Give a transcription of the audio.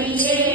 Every day.